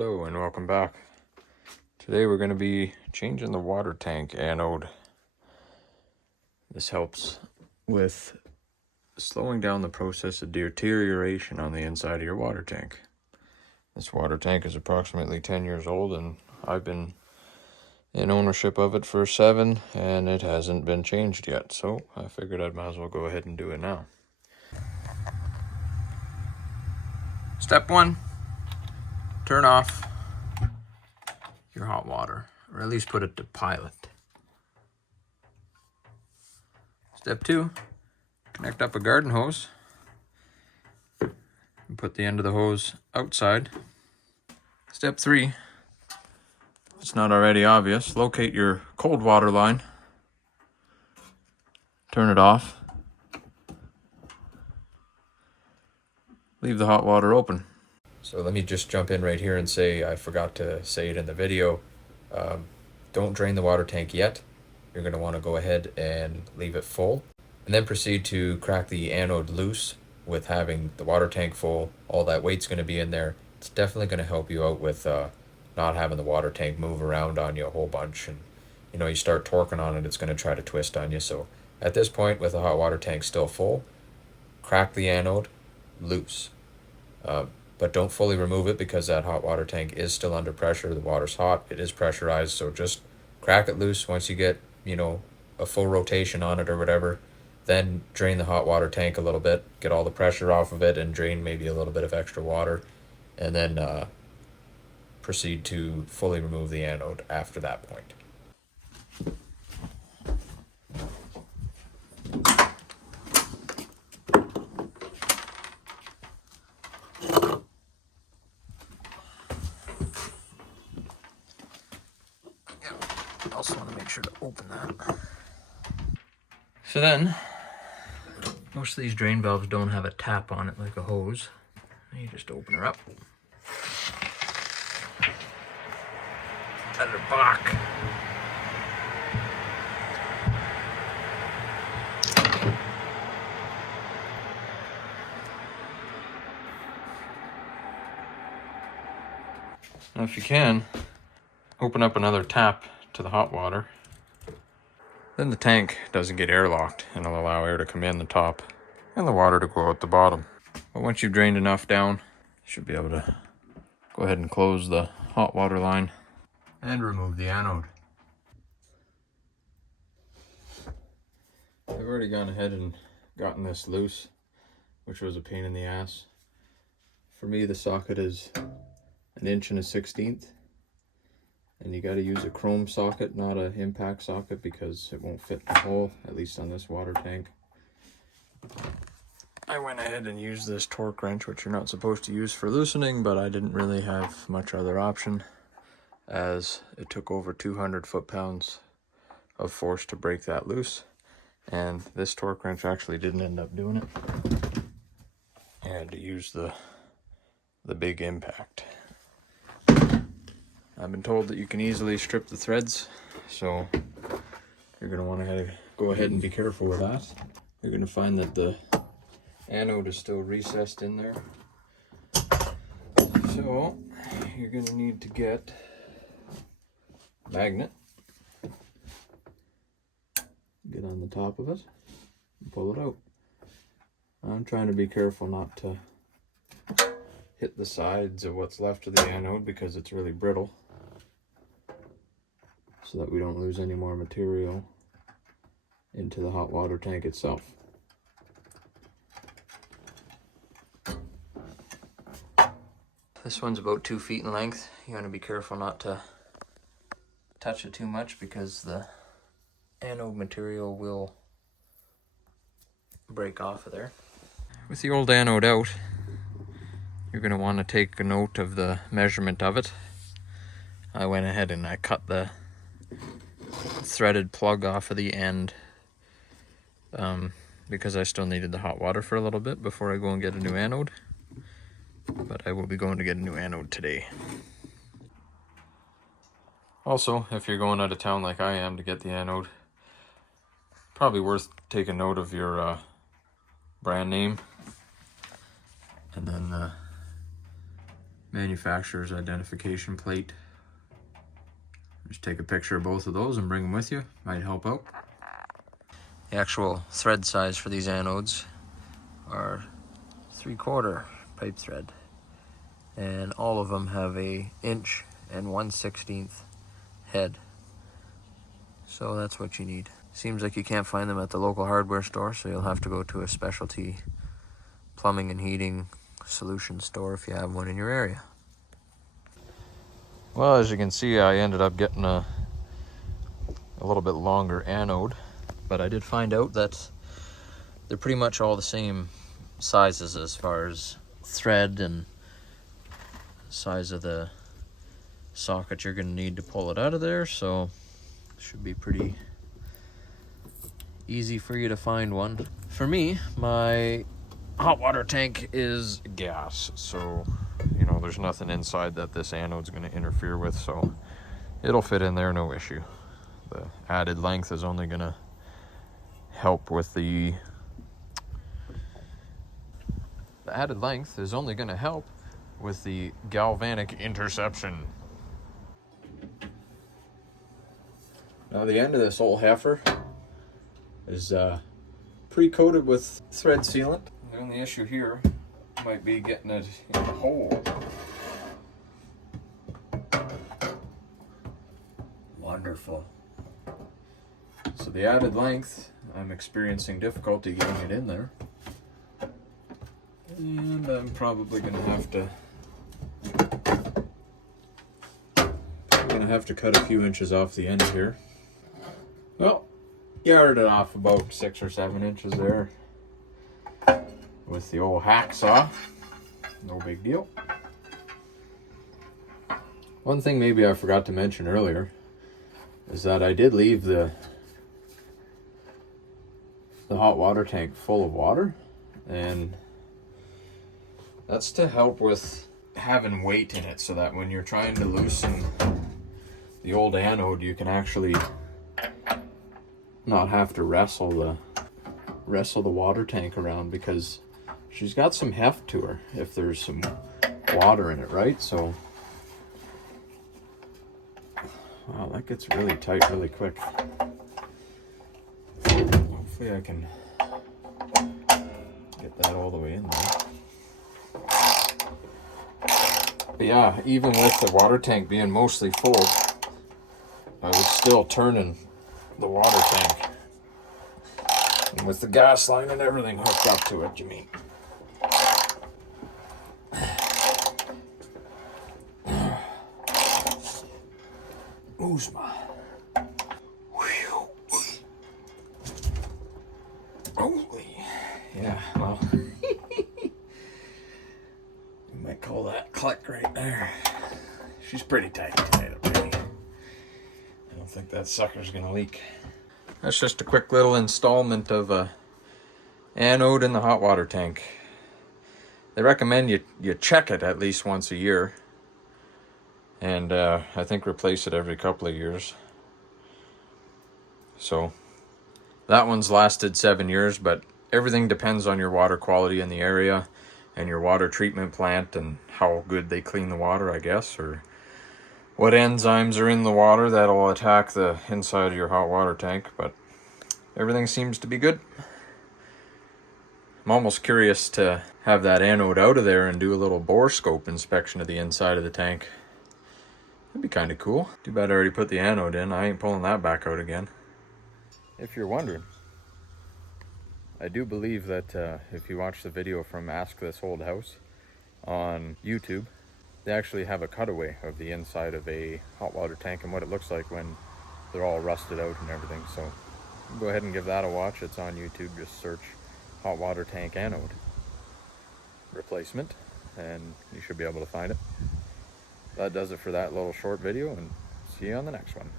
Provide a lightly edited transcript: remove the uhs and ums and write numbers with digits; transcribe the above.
Hello and welcome back. Today we're going to be changing the water tank anode. This helps with slowing down the process of deterioration on the inside of your water tank. This water tank is approximately 10 years old and I've been in ownership of it for 7 and it hasn't been changed yet. So I figured I might as well go ahead and do it now. Step 1, turn off your hot water, or at least put it to pilot. Step 2, connect up a garden hose and put the end of the hose outside. Step 3, if it's not already obvious, locate your cold water line, turn it off, leave the hot water open. So let me just jump in right here and say, I forgot to say it in the video, don't drain the water tank yet. You're going to want to go ahead and leave it full, and then proceed to crack the anode loose. With having the water tank full, all that weight's going to be in there. It's definitely going to help you out with not having the water tank move around on you a whole bunch, and you start torquing on it, it's going to try to twist on you. So at this point, with the hot water tank still full, crack the anode loose. But don't fully remove it because that hot water tank is still under pressure. The water's hot, it is pressurized, so just crack it loose once you get, a full rotation on it or whatever. Then drain the hot water tank a little bit, get all the pressure off of it and drain maybe a little bit of extra water, and then proceed to fully remove the anode after that point. Also want to make sure to open that. So then, most of these drain valves don't have a tap on it like a hose. You just open her up. Let her back. Now if you can, open up another tap to the hot water. Then the tank doesn't get airlocked and it'll allow air to come in the top and the water to go out the bottom. But once you've drained enough down, you should be able to go ahead and close the hot water line and remove the anode. I've already gone ahead and gotten this loose, which was a pain in the ass. For me, the socket is 1 1/16". And you got to use a chrome socket, not an impact socket, because it won't fit the hole, at least on this water tank. I went ahead and used this torque wrench, which you're not supposed to use for loosening, but I didn't really have much other option, as it took over 200 foot-pounds of force to break that loose. And this torque wrench actually didn't end up doing it. I had to use the big impact. I've been told that you can easily strip the threads, so you're going to want to go ahead and be careful with that. You're going to find that the anode is still recessed in there. So you're going to need to get a magnet, get on the top of it, and pull it out. I'm trying to be careful not to hit the sides of what's left of the anode because it's really brittle, so that we don't lose any more material into the hot water tank itself. This one's about 2 feet in length. You want to be careful not to touch it too much because the anode material will break off of there. With the old anode out, you're going to want to take a note of the measurement of it. I went ahead and I cut the threaded plug off of the end because I still needed the hot water for a little bit before I go and get a new anode. But I will be going to get a new anode today. Also, if you're going out of town like I am to get the anode, probably worth taking note of your brand name, and then manufacturer's identification plate. Just take a picture of both of those and bring them with you. Might help out. The actual thread size for these anodes are 3/4 pipe thread, and all of them have a 1 1/16" head. So that's what you need. Seems like you can't find them at the local hardware store, so you'll have to go to a specialty plumbing and heating solution store if you have one in your area. Well, as you can see, I ended up getting a little bit longer anode, but I did find out that they're pretty much all the same sizes as far as thread and size of the socket you're going to need to pull it out of there, so it should be pretty easy for you to find one. For me, my hot water tank is gas, so you know there's nothing inside that this anode's going to interfere with, so it'll fit in there, no issue. The added length is only going to help with the galvanic interception. Now the end of this old heifer is pre-coated with thread sealant. The only issue here might be getting it in the hole. Wonderful. So the added length, I'm experiencing difficulty getting it in there. And I'm probably gonna have to cut a few inches off the end here. Well, yarded it off about 6 or 7 inches there with the old hacksaw. No big deal. One thing maybe I forgot to mention earlier is that I did leave the hot water tank full of water, and that's to help with having weight in it, so that when you're trying to loosen the old anode, you can actually not have to wrestle the water tank around, because she's got some heft to her if there's some water in it, right? So wow, that gets really tight really quick. Hopefully I can get that all the way in there. But yeah, even with the water tank being mostly full, I was still turning the water tank. And with the gas line and everything hooked up to it, you mean. Oozma. Holy. Yeah, well. You might call that click right there. She's pretty tight tonight, I don't think that sucker's gonna leak. That's just a quick little installment of a anode in the hot water tank. They recommend you check it at least once a year, and I think replace it every couple of years. So that one's lasted 7 years, but everything depends on your water quality in the area and your water treatment plant and how good they clean the water, I guess, or what enzymes are in the water that'll attack the inside of your hot water tank, but everything seems to be good. I'm almost curious to have that anode out of there and do a little bore scope inspection of the inside of the tank. That'd be kind of cool. Too bad I already put the anode in. I ain't pulling that back out again. If you're wondering, I do believe that if you watch the video from Ask This Old House on YouTube, they actually have a cutaway of the inside of a hot water tank and what it looks like when they're all rusted out and everything. So go ahead and give that a watch. It's on YouTube. Just search hot water tank anode replacement and you should be able to find it. That does it for that little short video, and see you on the next one.